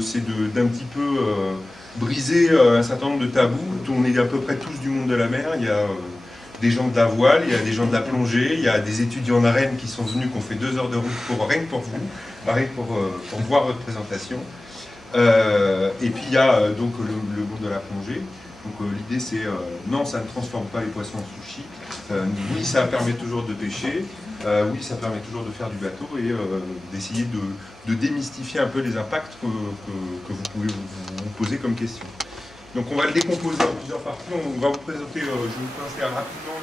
C'est d'un petit peu briser un certain nombre de tabous. On est à peu près tous du monde de la mer. Il y a des gens de la voile, il y a des gens de la plongée, il y a des étudiants en arène qui sont venus, qui ont fait 2 heures de route rien que pour vous, rien que pour voir votre présentation. Et puis il y a donc le monde de la plongée. Donc l'idée c'est, non, ça ne transforme pas les poissons en sushi. Oui, ça permet toujours de pêcher. Oui, ça permet toujours de faire du bateau et d'essayer de démystifier un peu les impacts que vous pouvez vous poser comme question. Donc on va le décomposer en plusieurs parties. On va vous présenter, je vais vous présenter rapidement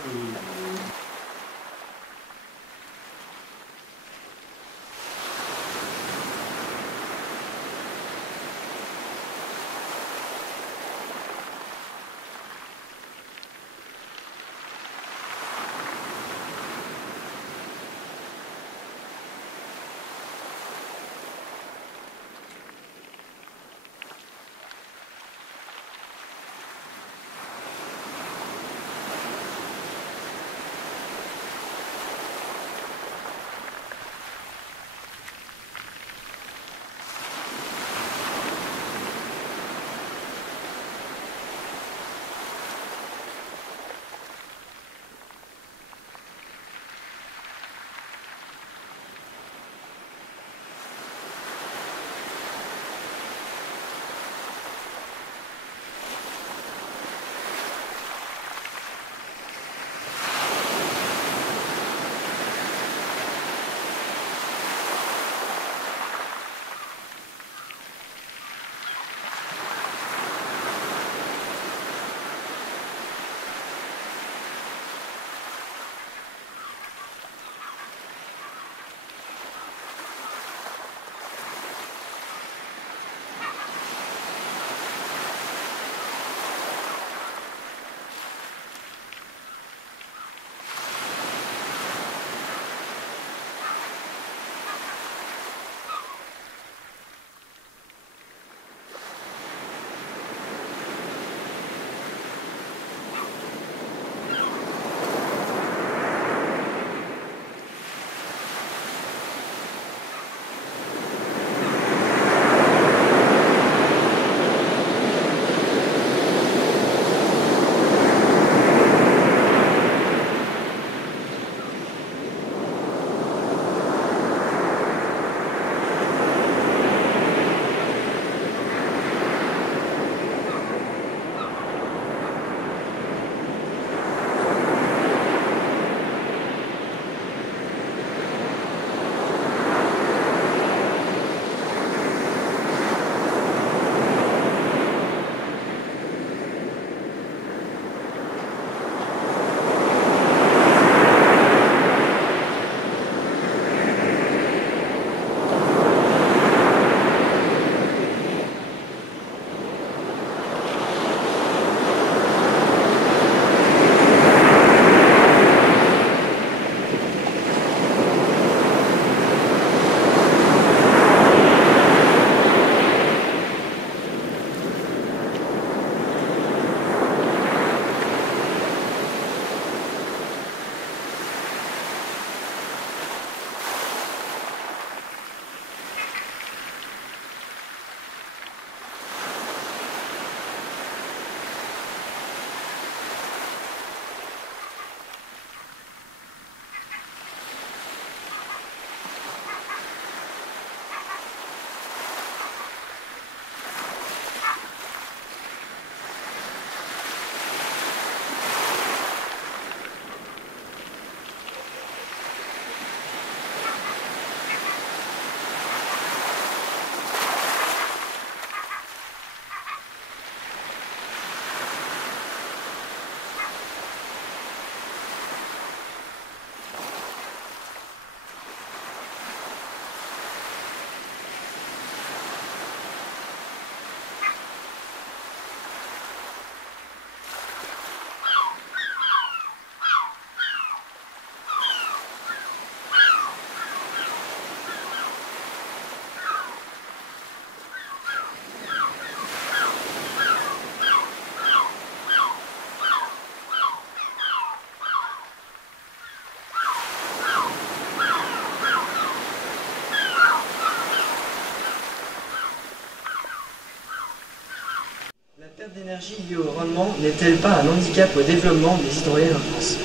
perte d'énergie liée au rendement n'est-elle pas un handicap au développement des hydroliennes en France?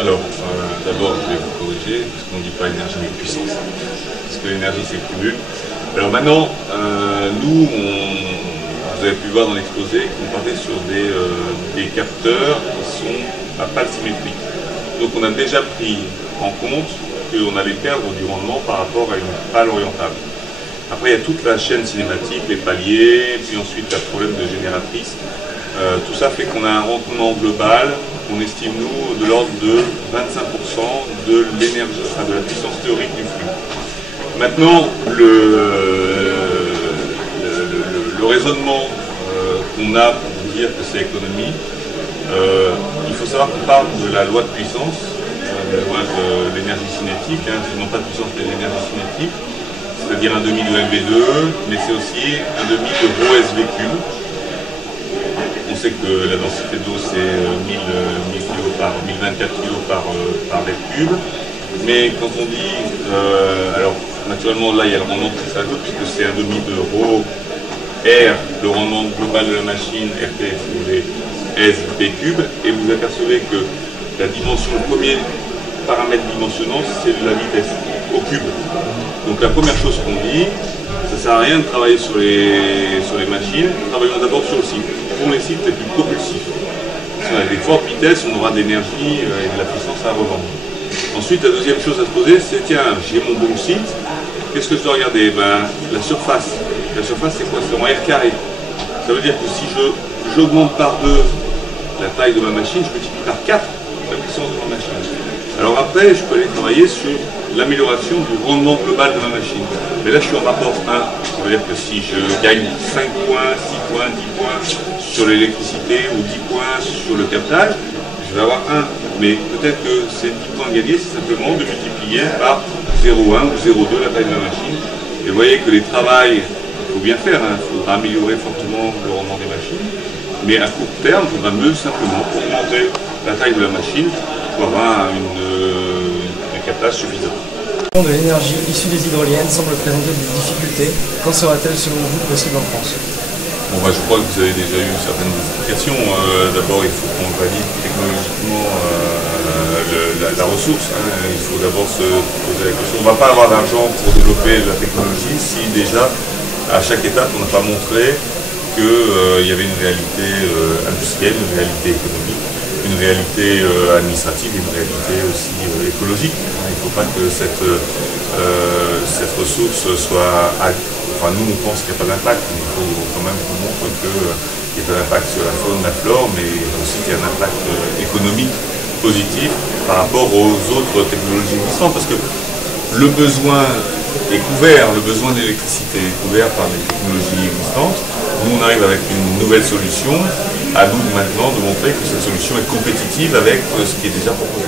Alors, d'abord, je vais vous corriger, parce qu'on ne dit pas énergie mais puissance, parce que l'énergie c'est le cumul. Alors maintenant, nous, vous avez pu voir dans l'exposé qu'on partait sur des capteurs qui sont à pales symétriques. Donc on a déjà pris en compte qu'on allait perdre du rendement par rapport à une pale orientable. Après, il y a toute la chaîne cinématique, les paliers, puis ensuite le problème de génératrice. Tout ça fait qu'on a un rendement global, on estime nous, de l'ordre de 25% de l'énergie, enfin de la puissance théorique du flux. Maintenant, le raisonnement qu'on a pour dire que c'est économie, il faut savoir qu'on parle de la loi de puissance, de la loi de l'énergie cinétique, non pas de puissance mais de l'énergie cinétique, c'est-à-dire un demi de MV2, mais c'est aussi un demi de rho SV3. On sait que la densité d'eau c'est 1024 kg par mètre cube, mais quand on dit, alors naturellement là il y a le rendement qui s'ajoute puisque c'est un demi de rho R, le rendement global de la machine, RT, si vous voulez, SV cube, et vous apercevez que la dimension, le premier paramètre dimensionnant, c'est la vitesse au cube. Donc la première chose qu'on dit, ça ne sert à rien de travailler sur les machines, travaillons d'abord sur le cycle. Pour les cycles les plus propulsifs. Si on a des fortes vitesses, on aura de l'énergie et de la puissance à revendre. Ensuite, la deuxième chose à se poser, c'est tiens, j'ai mon bon site, qu'est-ce que je dois regarder? La surface. La surface, c'est quoi? C'est en R carré. Ça veut dire que si j'augmente par 2 la taille de ma machine, je multiplie par 4 la puissance de ma machine. Alors après, je peux aller travailler sur l'amélioration du rendement global de ma machine. Mais là, je suis en rapport 1. Ça veut dire que si je gagne 5 points, 6 points, 10 points sur l'électricité ou 10 points sur le captage, je vais avoir 1. Mais peut-être que ces 10 points gagnés, c'est simplement de multiplier par 0,1 ou 0,2 la taille de la machine. Et vous voyez que les travails, il faut bien faire, il faudra améliorer fortement le rendement des machines. Mais à court terme, il faudra simplement augmenter la taille de la machine pour avoir un captage suffisant. De l'énergie issue des hydroliennes semble présenter des difficultés. Quand sera-t-elle selon vous possible en France? Bon, je crois que vous avez déjà eu certaines explications. D'abord, il faut qu'on valide technologiquement la ressource. Il faut d'abord se poser la question. On ne va pas avoir d'argent pour développer la technologie si déjà, à chaque étape, on n'a pas montré qu'il y avait une réalité industrielle, une réalité économique, une réalité administrative et une réalité aussi écologique. Il ne faut pas que cette ressource soit... Enfin, nous, on pense qu'il n'y a pas d'impact, mais il faut quand même qu'on montre qu'il n'y a pas d'impact sur la faune, la flore, mais aussi qu'il y a un impact économique positif par rapport aux autres technologies existantes. Parce que le besoin est couvert, le besoin d'électricité est couvert par les technologies existantes. Nous, on arrive avec une nouvelle solution. À nous maintenant de montrer que cette solution est compétitive avec ce qui est déjà proposé.